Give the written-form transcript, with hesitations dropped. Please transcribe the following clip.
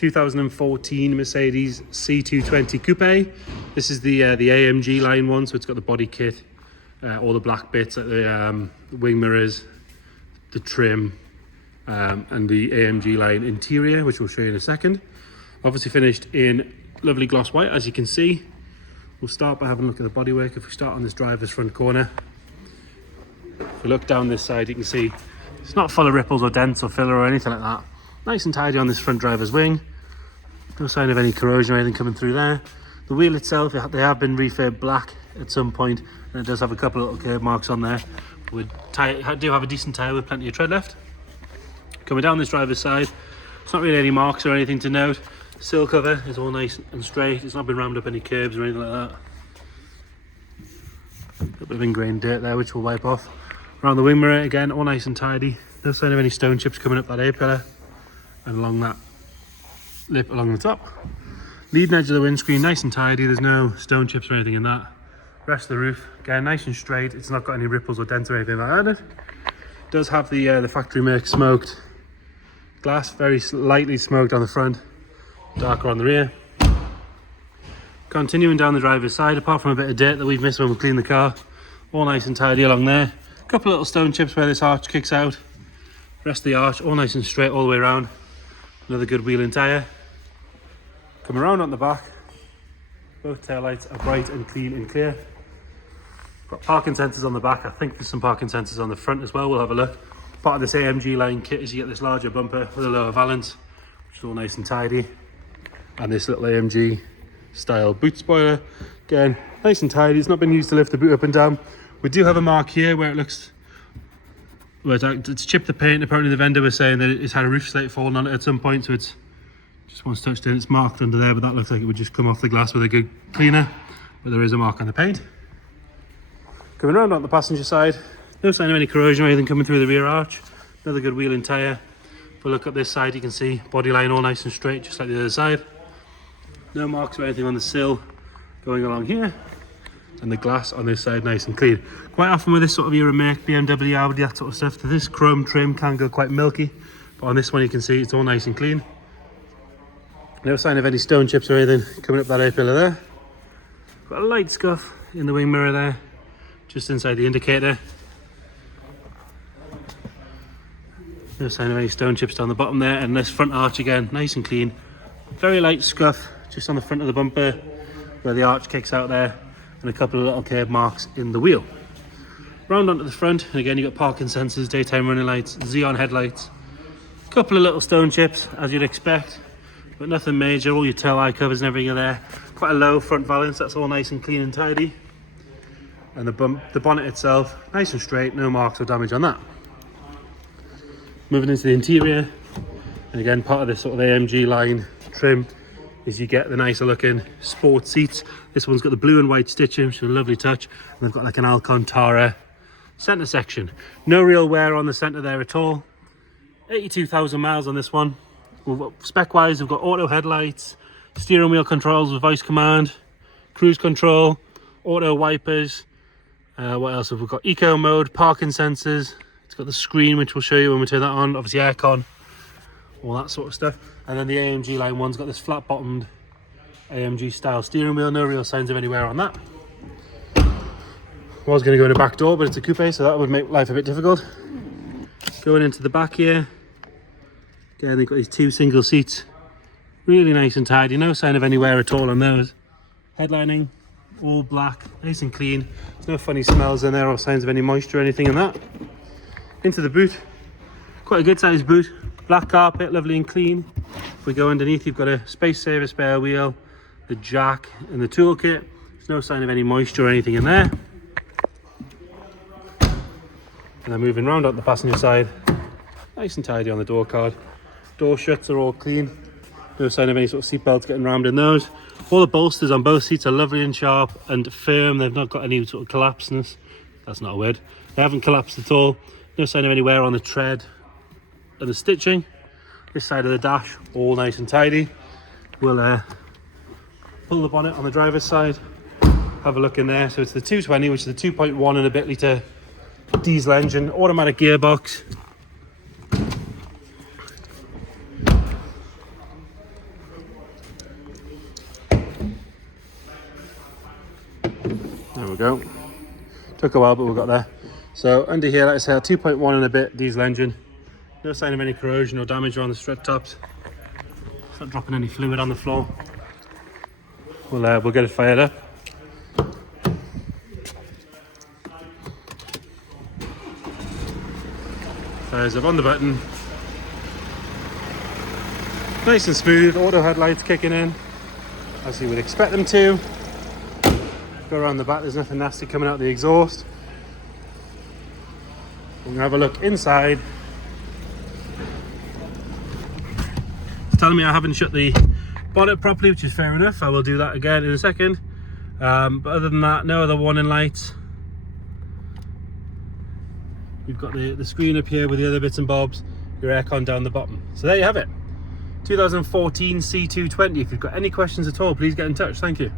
2014 Mercedes C220 Coupe. This is the AMG line one, so it's got the body kit, all the black bits, like the wing mirrors, the trim, and the AMG line interior, which we'll show you in a second. Obviously finished in lovely gloss white, as you can see. We'll start by having a look at the bodywork. If we start on this driver's front corner, if we look down this side, you can see it's not full of ripples or dents or filler or anything like that. Nice and tidy on this front driver's wing. No sign of any corrosion or anything coming through there. The wheel itself, they have been refurbed black at some point, and it does have a couple of little curb marks on there. We do have a decent tyre with plenty of tread left. Coming down this driver's side, it's not really any marks or anything to note. Sill cover is all nice and straight. It's not been rammed up any curbs or anything like that. A bit of ingrained dirt there, which we'll wipe off. Around the wing mirror, again, all nice and tidy. No sign of any stone chips coming up that A-pillar and along that lip along the top. Leading edge of the windscreen, nice and tidy. There's no stone chips or anything in that. Rest of the roof, again, nice and straight. It's not got any ripples or dents or anything like that. It does have the factory make smoked glass, very lightly smoked on the front, darker on the rear. Continuing down the driver's side, apart from a bit of dirt that we've missed when we cleaned the car, all nice and tidy along there. A couple of little stone chips where this arch kicks out. Rest of the arch, all nice and straight all the way around. Another good wheel and tyre. Come around on the back. Both taillights are bright and clean and clear. Got parking sensors on the back. I think there's some parking sensors on the front as well. We'll have a look. Part of this AMG line kit is you get this larger bumper with a lower valance, which is all nice and tidy. And this little AMG style boot spoiler. Again, nice and tidy. It's not been used to lift the boot up and down. We do have a mark here where it looks, well, it's chipped the paint. Apparently the vendor was saying that it's had a roof slate falling on it at some point, so it's just once touched in, it's marked under there, but that looks like it would just come off the glass with a good cleaner. But there is a mark on the paint. Coming around on the passenger side, no sign of any corrosion or anything coming through the rear arch. Another good wheel and tyre. If we look up this side, you can see body line all nice and straight, just like the other side. No marks or anything on the sill going along here. And the glass on this side nice and clean. Quite often with this sort of era make, BMW, Audi, that sort of stuff, this chrome trim can go quite milky. But on this one you can see it's all nice and clean. No sign of any stone chips or anything coming up that A-pillar there. Got a light scuff in the wing mirror there, just inside the indicator. No sign of any stone chips down the bottom there, and this front arch again, nice and clean. Very light scuff just on the front of the bumper where the arch kicks out there, and a couple of little curb marks in the wheel. Round onto the front, and again you've got parking sensors, daytime running lights, xenon headlights. A couple of little stone chips as you'd expect, but nothing major. All your tail eye covers and everything are there. Quite a low front valance, that's all nice and clean and tidy. And the bonnet itself, nice and straight, no marks or damage on that. Moving into the interior, and again part of this sort of AMG line trim is you get the nicer looking sport seats. This one's got the blue and white stitching, which is a lovely touch, and they've got like an Alcantara centre section. No real wear on the centre there at all. 82,000 miles on this one. Spec wise, we've got auto headlights, steering wheel controls with voice command, cruise control, auto wipers. What else have we got? Eco mode, parking sensors. It's got the screen, which we'll show you when we turn that on. Obviously aircon, all that sort of stuff. And then the AMG line one's got this flat bottomed AMG style steering wheel. No real signs of any wear on that. Was going to go in a back door, but it's a coupe, so that would make life a bit difficult. Going into the back here, again they've got these two single seats, really nice and tidy. No sign of any wear at all on those. Headlining all black, nice and clean. There's no funny smells in there or signs of any moisture or anything in that. Into the boot, quite a good sized boot, black carpet, lovely and clean. If we go underneath, you've got a space saver spare wheel, the jack and the toolkit. There's no sign of any moisture or anything in there. And then moving round on the passenger side, nice and tidy on the door card. Door shuts are all clean. No sign of any sort of seat belts getting rammed in those. All the bolsters on both seats are lovely and sharp and firm. They've not got any sort of collapseness. That's not a word. They haven't collapsed at all. No sign of any wear on the tread and the stitching. This side of the dash, all nice and tidy. We'll pull the bonnet on the driver's side, have a look in there. So it's the 220, which is the 2.1 and a bit litre diesel engine, automatic gearbox. go. Took a while, but we got there. So under here, like I said, 2.1 and a bit diesel engine. No sign of any corrosion or damage around the strut tops. It's not dropping any fluid on the floor. We'll get it fired up. Fires up on the button. Nice and smooth, auto headlights kicking in, as you would expect them to. Go around the back, there's nothing nasty coming out the exhaust. We're gonna have a look inside. It's telling me I haven't shut the bonnet properly, which is fair enough. I will do that again in a second. But other than that, no other warning lights. You've got the screen up here with the other bits and bobs, your aircon down the bottom. So there you have it. 2014 C220. If you've got any questions at all, please get in touch. Thank you.